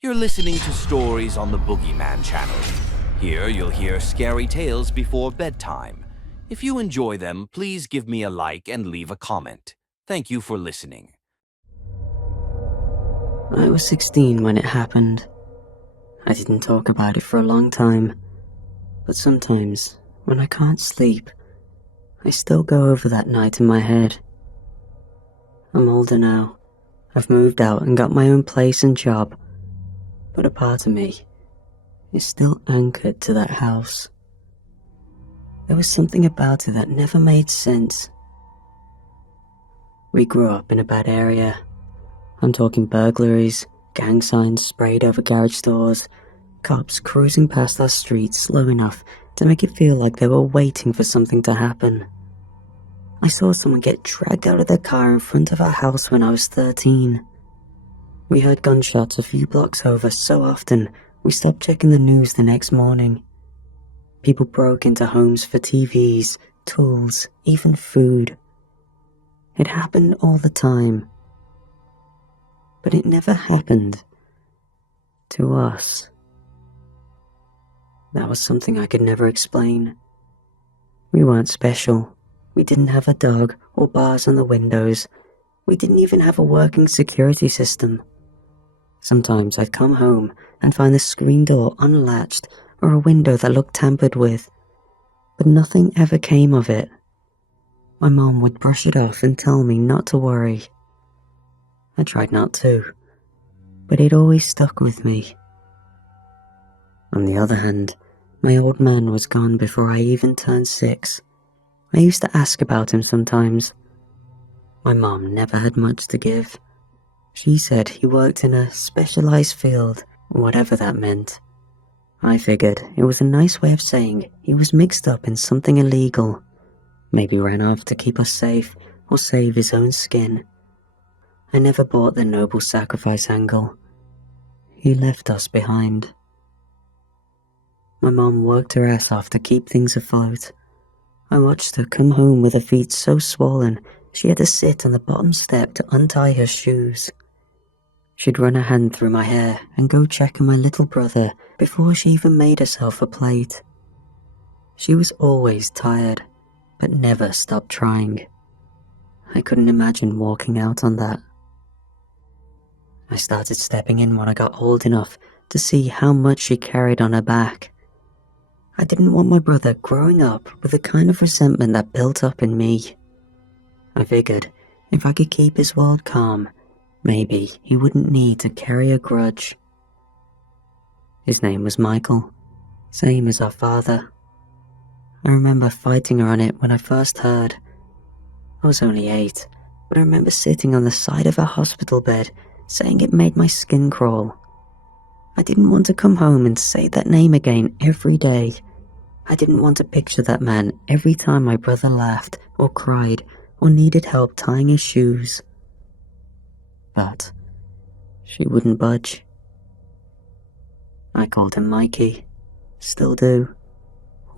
You're listening to stories on the Boogeyman channel. Here you'll hear scary tales before bedtime. If you enjoy them, please give me a like and leave a comment. Thank you for listening. I was 16 when it happened. I didn't talk about it for a long time, but sometimes, when I can't sleep, I still go over that night in my head. I'm older now. I've moved out and got my own place and job, but a part of me is still anchored to that house. There was something about it that never made sense. We grew up in a bad area. I'm talking burglaries, gang signs sprayed over garage doors, cops cruising past our streets slow enough to make it feel like they were waiting for something to happen. I saw someone get dragged out of their car in front of our house when I was 13. We heard gunshots a few blocks over so often we stopped checking the news the next morning. People broke into homes for TVs, tools, even food. It happened all the time. But it never happened to us. That was something I could never explain. We weren't special. We didn't have a dog or bars on the windows. We didn't even have a working security system. Sometimes I'd come home and find the screen door unlatched or a window that looked tampered with, but nothing ever came of it. My mom would brush it off and tell me not to worry. I tried not to, but it always stuck with me. On the other hand, my old man was gone before I even turned 6. I used to ask about him sometimes. My mom never had much to give. She said he worked in a specialized field, whatever that meant. I figured it was a nice way of saying he was mixed up in something illegal. Maybe ran off to keep us safe or save his own skin. I never bought the noble sacrifice angle. He left us behind. My mom worked her ass off to keep things afloat. I watched her come home with her feet so swollen she had to sit on the bottom step to untie her shoes. She'd run her hand through my hair and go check on my little brother before she even made herself a plate. She was always tired, but never stopped trying. I couldn't imagine walking out on that. I started stepping in when I got old enough to see how much she carried on her back. I didn't want my brother growing up with the kind of resentment that built up in me. I figured if I could keep his world calm, maybe he wouldn't need to carry a grudge. His name was Michael, same as our father. I remember fighting her on it when I first heard. I was only 8, but I remember sitting on the side of her hospital bed saying it made my skin crawl. I didn't want to come home and say that name again every day. I didn't want to picture that man every time my brother laughed or cried or needed help tying his shoes. But she wouldn't budge. I called him Mikey. Still do.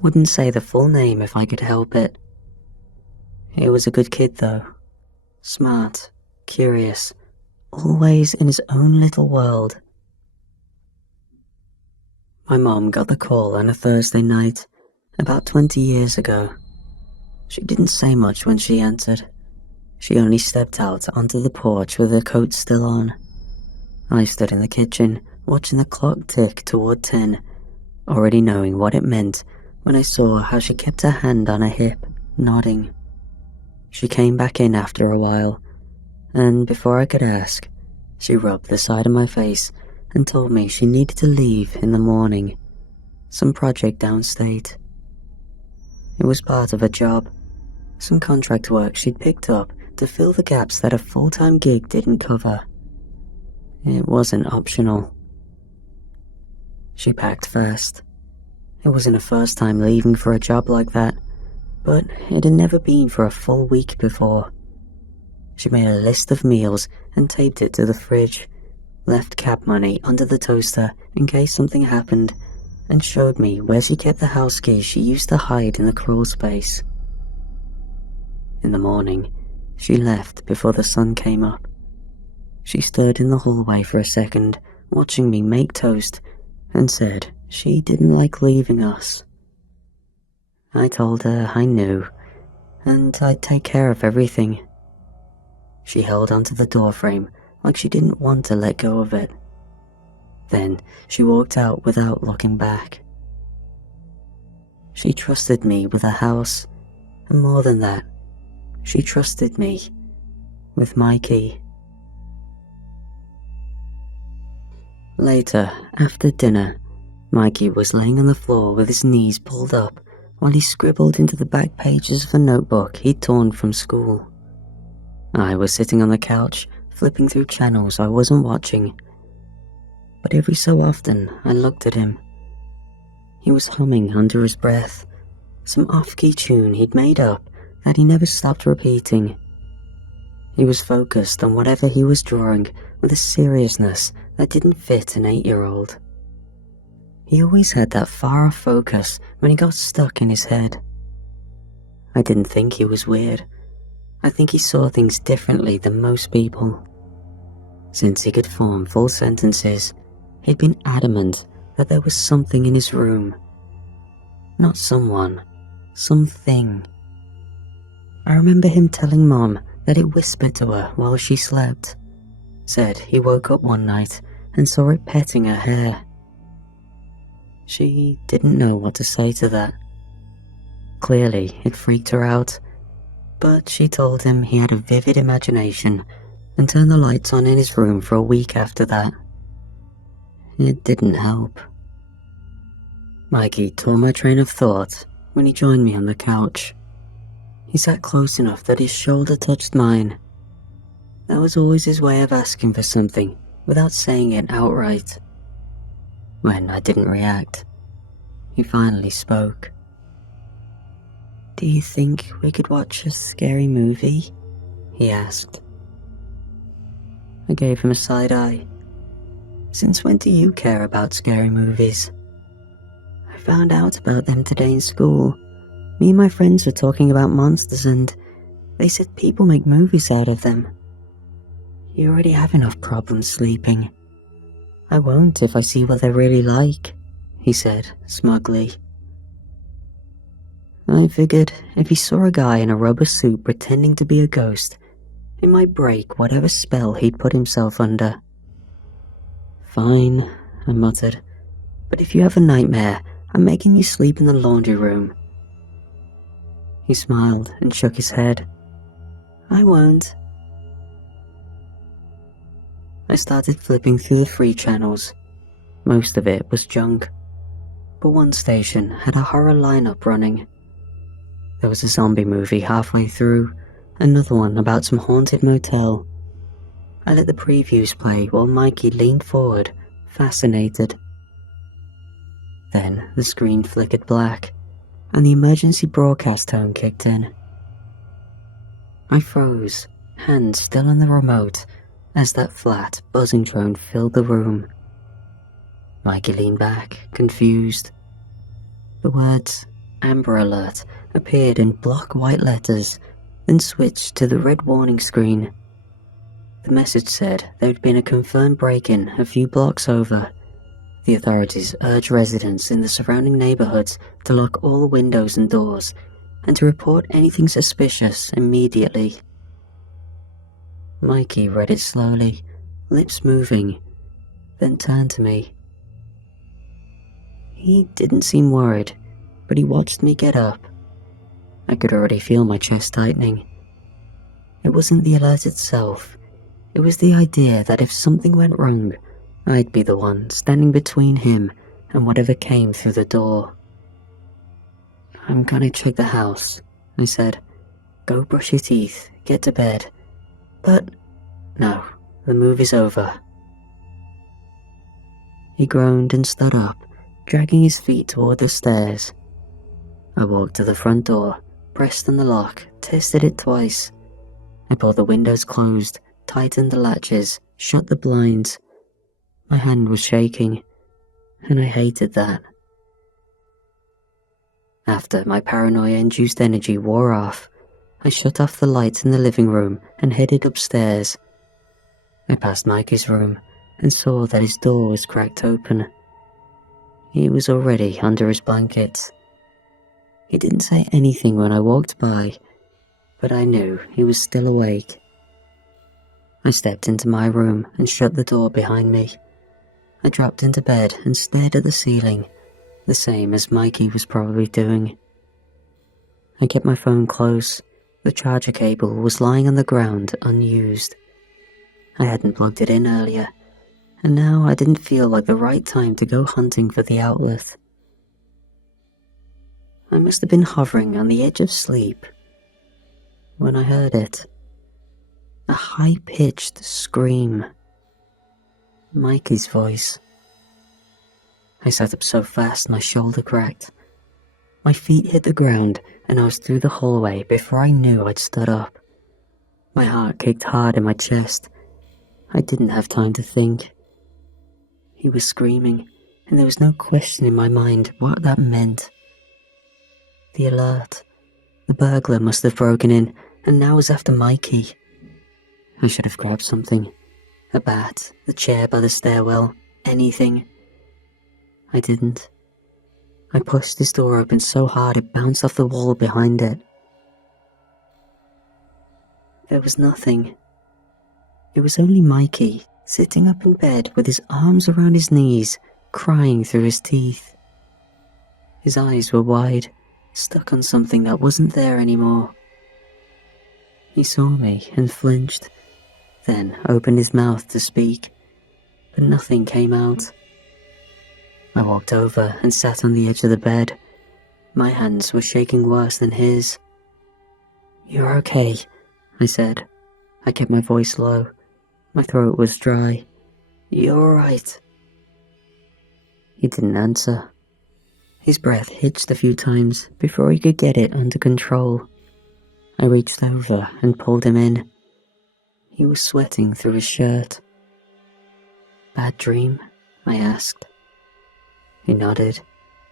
Wouldn't say the full name if I could help it. He was a good kid though. Smart, curious, always in his own little world. My mom got the call on a Thursday night, about 20 years ago. She didn't say much when she answered. She only stepped out onto the porch with her coat still on. I stood in the kitchen, watching the clock tick toward 10, already knowing what it meant when I saw how she kept her hand on her hip, nodding. She came back in after a while, and before I could ask, she rubbed the side of my face and told me she needed to leave in the morning. Some project downstate. It was part of a job, some contract work she'd picked up to fill the gaps that a full-time gig didn't cover. It wasn't optional. She packed fast. It wasn't her first time leaving for a job like that, but it had never been for a full week before. She made a list of meals and taped it to the fridge, left cab money under the toaster in case something happened, and showed me where she kept the house keys she used to hide in the crawl space. In the morning, she left before the sun came up. She stood in the hallway for a second, watching me make toast, and said she didn't like leaving us. I told her I knew, and I'd take care of everything. She held onto the doorframe like she didn't want to let go of it. Then she walked out without looking back. She trusted me with a house, and more than that, she trusted me with my key. Later, after dinner, Mikey was laying on the floor with his knees pulled up while he scribbled into the back pages of a notebook he'd torn from school. I was sitting on the couch, flipping through channels I wasn't watching, but every so often I looked at him. He was humming under his breath, some off-key tune he'd made up that he never stopped repeating. He was focused on whatever he was drawing with a seriousness that didn't fit an 8-year-old. He always had that far-off focus when he got stuck in his head. I didn't think he was weird. I think he saw things differently than most people. Since he could form full sentences, he'd been adamant that there was something in his room. Not someone, something. I remember him telling Mom that it whispered to her while she slept. Said he woke up one night and saw it petting her hair. She didn't know what to say to that. Clearly, it freaked her out, but she told him he had a vivid imagination and turned the lights on in his room for a week after that. It didn't help. Mikey tore my train of thought when he joined me on the couch. He sat close enough that his shoulder touched mine. That was always his way of asking for something without saying it outright. When I didn't react, he finally spoke. "Do you think we could watch a scary movie?" he asked. I gave him a side eye. "Since when do you care about scary movies?" "I found out about them today in school. Me and my friends were talking about monsters and they said people make movies out of them. You already have enough problems sleeping. I won't if I see what they're really like," he said smugly. I figured if he saw a guy in a rubber suit pretending to be a ghost, it might break whatever spell he'd put himself under. "Fine," I muttered, "but if you have a nightmare, I'm making you sleep in the laundry room." He smiled and shook his head. "I won't." I started flipping through the free channels. Most of it was junk, but one station had a horror lineup running. There was a zombie movie halfway through, another one about some haunted motel. I let the previews play while Mikey leaned forward, fascinated. Then the screen flickered black, and the emergency broadcast tone kicked in. I froze, hands still on the remote, as that flat, buzzing drone filled the room. Mikey leaned back, confused. The words, "Amber Alert," appeared in block white letters, then switched to the red warning screen. The message said there had been a confirmed break-in a few blocks over. The authorities urged residents in the surrounding neighborhoods to lock all the windows and doors, and to report anything suspicious immediately. Mikey read it slowly, lips moving, then turned to me. He didn't seem worried, but he watched me get up. I could already feel my chest tightening. It wasn't the alert itself. It was the idea that if something went wrong, I'd be the one standing between him and whatever came through the door. "I'm gonna check the house," I said. "Go brush your teeth, get to bed. But, no, the movie's over." He groaned and stood up, dragging his feet toward the stairs. I walked to the front door, pressed on the lock, tested it twice. I pulled the windows closed, tightened the latches, shut the blinds. My hand was shaking, and I hated that. After my paranoia-induced energy wore off, I shut off the lights in the living room and headed upstairs. I passed Mikey's room and saw that his door was cracked open. He was already under his blankets. He didn't say anything when I walked by, but I knew he was still awake. I stepped into my room and shut the door behind me. I dropped into bed and stared at the ceiling, the same as Mikey was probably doing. I kept my phone close. The charger cable was lying on the ground unused. I hadn't plugged it in earlier, and now I didn't feel like the right time to go hunting for the outlet. I must have been hovering on the edge of sleep when I heard it. A high-pitched scream. Mikey's voice. I sat up so fast my shoulder cracked. My feet hit the ground and I was through the hallway before I knew I'd stood up. My heart kicked hard in my chest. I didn't have time to think. He was screaming, and there was no question in my mind what that meant. The alert. The burglar must have broken in, and now was after Mikey. I should have grabbed something. A bat, the chair by the stairwell, anything. I didn't. I pushed his door open so hard it bounced off the wall behind it. There was nothing. It was only Mikey, sitting up in bed with his arms around his knees, crying through his teeth. His eyes were wide, stuck on something that wasn't there anymore. He saw me and flinched, then opened his mouth to speak, but nothing came out. I walked over and sat on the edge of the bed. My hands were shaking worse than his. "You're okay," I said. I kept my voice low. My throat was dry. "You're alright." He didn't answer. His breath hitched a few times before he could get it under control. I reached over and pulled him in. He was sweating through his shirt. "Bad dream?" I asked. He nodded.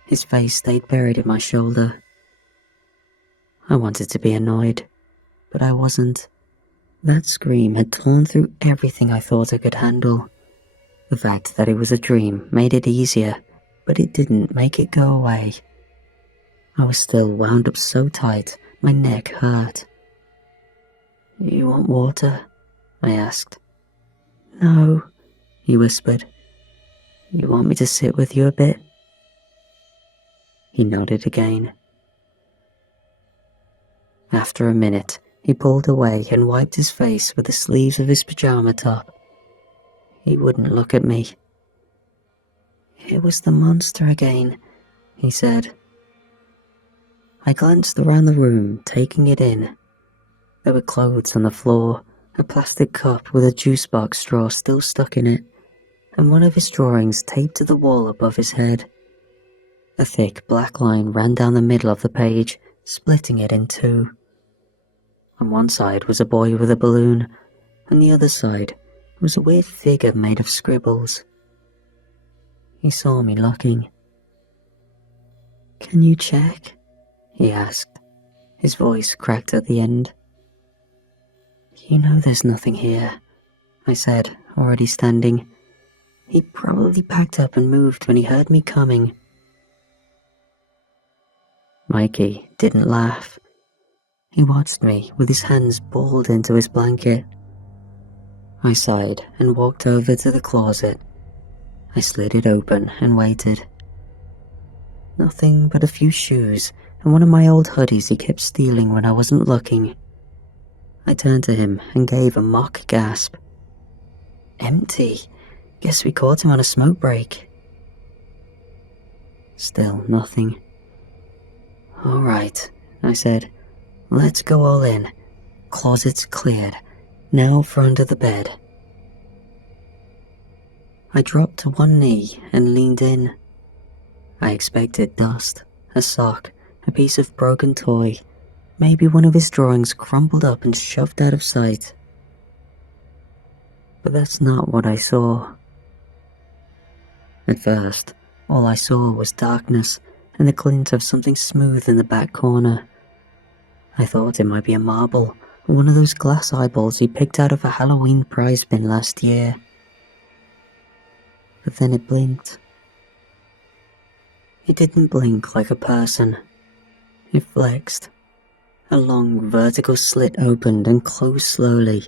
His face stayed buried in my shoulder. I wanted to be annoyed, but I wasn't. That scream had torn through everything I thought I could handle. The fact that it was a dream made it easier, but it didn't make it go away. I was still wound up so tight, my neck hurt. "You want water?" I asked. "No," he whispered. "You want me to sit with you a bit?" He nodded again. After a minute, he pulled away and wiped his face with the sleeves of his pajama top. He wouldn't look at me. "It was the monster again," he said. I glanced around the room, taking it in. There were clothes on the floor, a plastic cup with a juice box straw still stuck in it, and one of his drawings taped to the wall above his head. A thick black line ran down the middle of the page, splitting it in two. On one side was a boy with a balloon, and the other side was a weird figure made of scribbles. He saw me looking. "Can you check?" he asked. His voice cracked at the end. "You know there's nothing here," I said, already standing. He probably packed up and moved when he heard me coming. Mikey didn't laugh. He watched me with his hands balled into his blanket. I sighed and walked over to the closet. I slid it open and waited. Nothing but a few shoes and one of my old hoodies he kept stealing when I wasn't looking. I turned to him and gave a mock gasp. "Empty. Guess we caught him on a smoke break." Still nothing. "All right," I said. "Let's go all in. Closet's cleared. Now for under the bed." I dropped to one knee and leaned in. I expected dust, a sock, a piece of broken toy, maybe one of his drawings crumpled up and shoved out of sight. But that's not what I saw. At first, all I saw was darkness and the glint of something smooth in the back corner. I thought it might be a marble, or one of those glass eyeballs he picked out of a Halloween prize bin last year. but then it blinked. It didn't blink like a person. It flexed. A long vertical slit opened and closed slowly,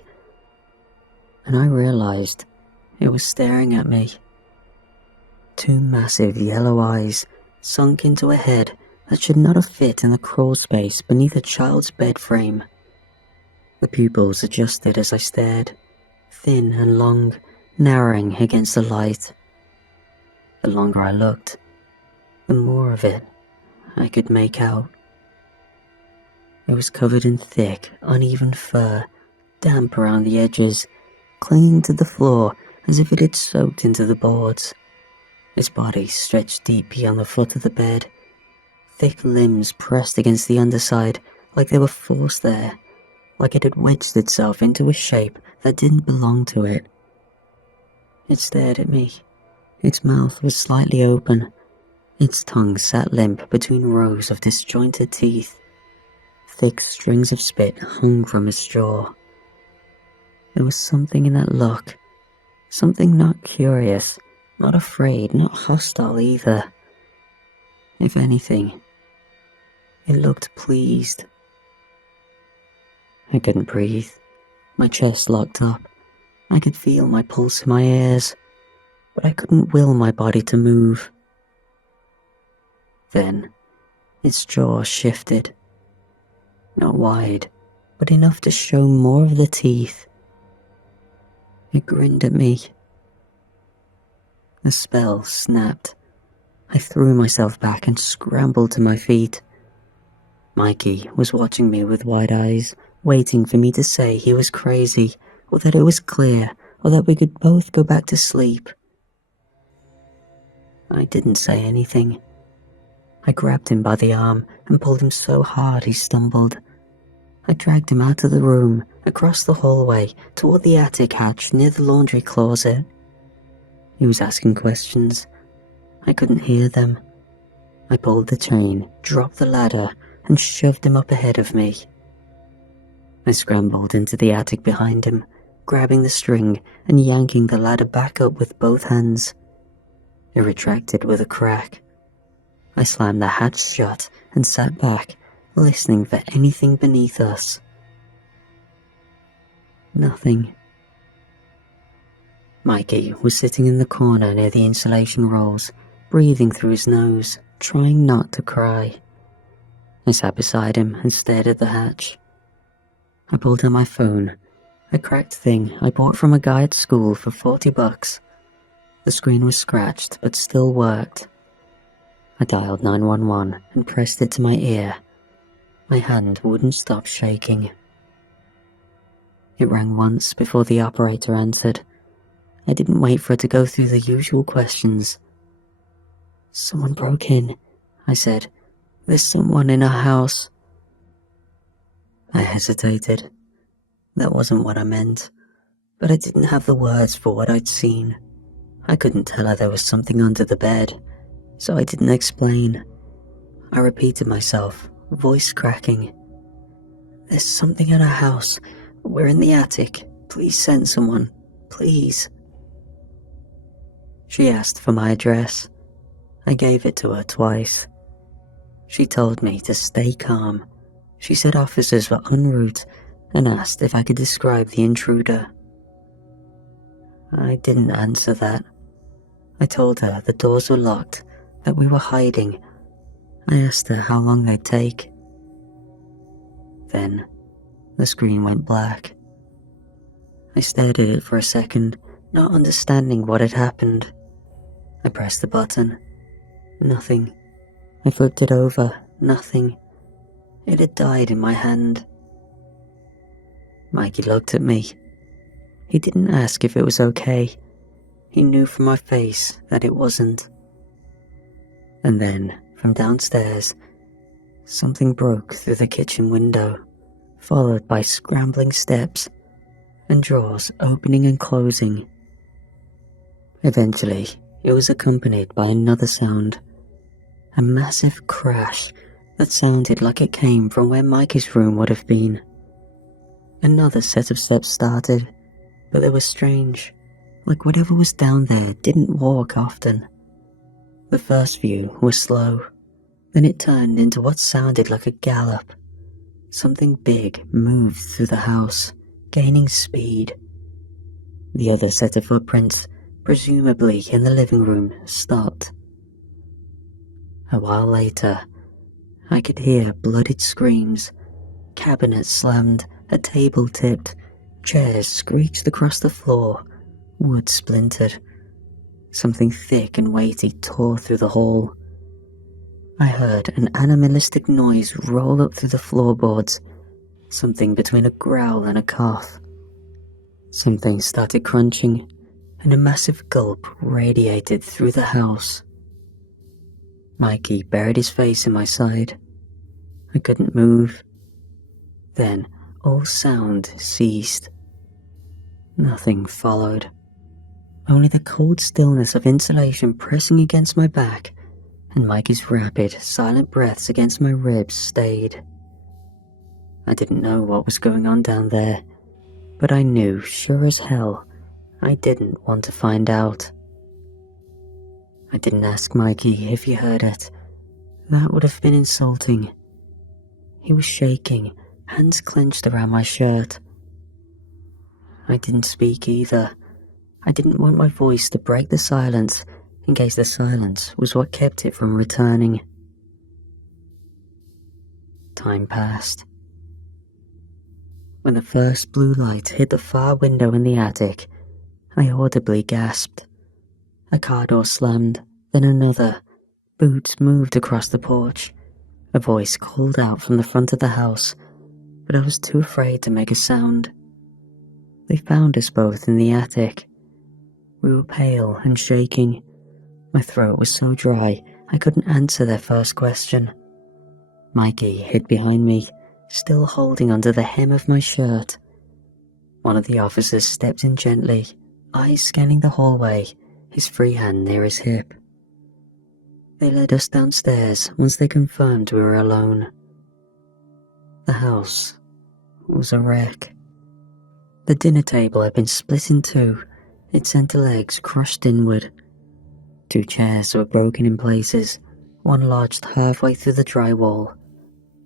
and I realized it was staring at me. Two massive yellow eyes sunk into a head that should not have fit in the crawl space beneath a child's bed frame. The pupils adjusted as I stared, thin and long, narrowing against the light. The longer I looked, the more of it I could make out. It was covered in thick, uneven fur, damp around the edges, clinging to the floor as if it had soaked into the boards. Its body stretched deep beyond the foot of the bed, thick limbs pressed against the underside like they were forced there, like it had wedged itself into a shape that didn't belong to it. It stared at me. Its mouth was slightly open. Its tongue sat limp between rows of disjointed teeth. Thick strings of spit hung from its jaw. There was something in that look, something not curious, not afraid, not hostile either. If anything, it looked pleased. I couldn't breathe. My chest locked up. I could feel my pulse in my ears, but I couldn't will my body to move. Then, its jaw shifted. Not wide, but enough to show more of the teeth. It grinned at me. The spell snapped. I threw myself back and scrambled to my feet. Mikey was watching me with wide eyes, waiting for me to say he was crazy, or that it was clear, or that we could both go back to sleep. I didn't say anything. I grabbed him by the arm and pulled him so hard he stumbled. I dragged him out of the room, across the hallway, toward the attic hatch near the laundry closet. He was asking questions. I couldn't hear them. I pulled the chain, dropped the ladder, and shoved him up ahead of me. I scrambled into the attic behind him, grabbing the string and yanking the ladder back up with both hands. It retracted with a crack. I slammed the hatch shut and sat back, listening for anything beneath us. Nothing. Mikey was sitting in the corner near the insulation rolls, breathing through his nose, trying not to cry. I sat beside him and stared at the hatch. I pulled out my phone, a cracked thing I bought from a guy at school for $40. The screen was scratched, but still worked. I dialed 911 and pressed it to my ear. My hand wouldn't stop shaking. It rang once before the operator answered. I didn't wait for it to go through the usual questions. "Someone broke in," I said. "There's someone in our house." I hesitated. That wasn't what I meant, but I didn't have the words for what I'd seen. I couldn't tell her there was something under the bed, so I didn't explain. I repeated myself, voice cracking. "There's something in our house. We're in the attic. Please send someone. Please." She asked for my address. I gave it to her twice. She told me to stay calm. She said officers were en route and asked if I could describe the intruder. I didn't answer that. I told her the doors were locked, that we were hiding. I asked her how long they'd take. Then, the screen went black. I stared at it for a second, not understanding what had happened. I pressed the button. Nothing. I flipped it over. Nothing. It had died in my hand. Mikey looked at me. He didn't ask if it was okay. He knew from my face that it wasn't. And then, from downstairs, something broke through the kitchen window, followed by scrambling steps and drawers opening and closing. Eventually, it was accompanied by another sound, a massive crash that sounded like it came from where Mikey's room would have been. Another set of steps started, but they were strange. like whatever was down there didn't walk often. The first view was slow, then it turned into what sounded like a gallop. Something big moved through the house, gaining speed. The other set of footprints, presumably in the living room, stopped. A while later, I could hear bloodied screams. Cabinets slammed, a table tipped, chairs screeched across the floor, wood splintered. Something thick and weighty tore through the hall. I heard an animalistic noise roll up through the floorboards, something between a growl and a cough. Something started crunching, and a massive gulp radiated through the house. Mikey buried his face in my side. I couldn't move. Then all sound ceased. Nothing followed. Only the cold stillness of insulation pressing against my back and Mikey's rapid, silent breaths against my ribs stayed. I didn't know what was going on down there, but I knew, sure as hell, I didn't want to find out. I didn't ask Mikey if he heard it. That would have been insulting. He was shaking, hands clenched around my shirt. I didn't speak either. I didn't want my voice to break the silence, in case the silence was what kept it from returning. Time passed. When the first blue light hit the far window in the attic, I audibly gasped. A car door slammed, then another. Boots moved across the porch. A voice called out from the front of the house, but I was too afraid to make a sound. They found us both in the attic. We were pale and shaking. My throat was so dry I couldn't answer their first question. Mikey hid behind me, still holding onto the hem of my shirt. One of the officers stepped in gently, eyes scanning the hallway, his free hand near his hip. They led us downstairs once they confirmed we were alone. The house was a wreck. The dinner table had been split in two, its center legs crushed inward. 2 chairs were broken in places, one lodged halfway through the drywall.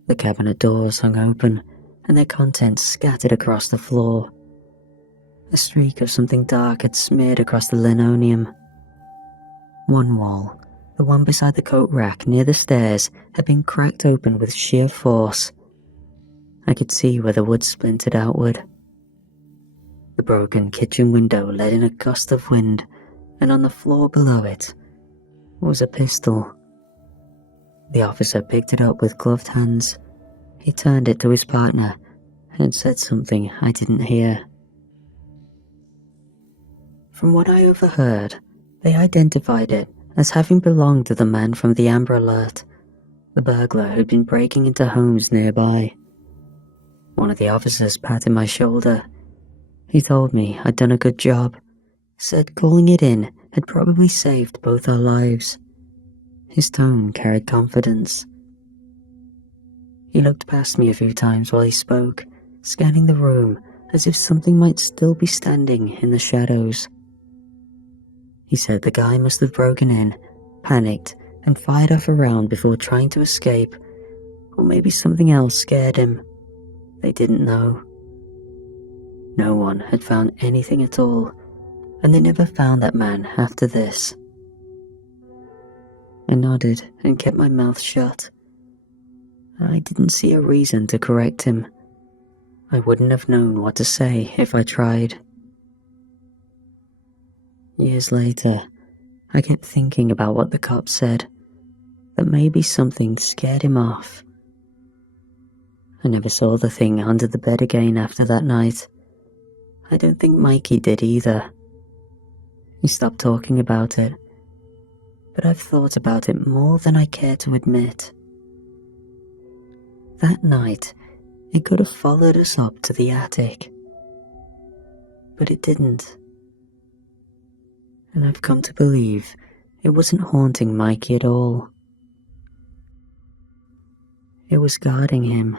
The cabinet doors hung open, and their contents scattered across the floor. A streak of something dark had smeared across the linoleum. One wall, the one beside the coat rack near the stairs, had been cracked open with sheer force. I could see where the wood splintered outward. The broken kitchen window let in a gust of wind, and on the floor below it was a pistol. The officer picked it up with gloved hands. He turned it to his partner and said something I didn't hear. From what I overheard, they identified it as having belonged to the man from the Amber Alert, the burglar who'd been breaking into homes nearby. One of the officers patted my shoulder. He told me I'd done a good job, said calling it in had probably saved both our lives. His tone carried confidence. He looked past me a few times while he spoke, scanning the room as if something might still be standing in the shadows. He said the guy must have broken in, panicked, and fired off a round before trying to escape, or maybe something else scared him. They didn't know. No one had found anything at all, and they never found that man after this. I nodded and kept my mouth shut. I didn't see a reason to correct him. I wouldn't have known what to say if I tried. Years later, I kept thinking about what the cop said, that maybe something scared him off. I never saw the thing under the bed again after that night. I don't think Mikey did either. He stopped talking about it, but I've thought about it more than I care to admit. That night, it could have followed us up to the attic, but it didn't. And I've come to believe it wasn't haunting Mikey at all. It was guarding him.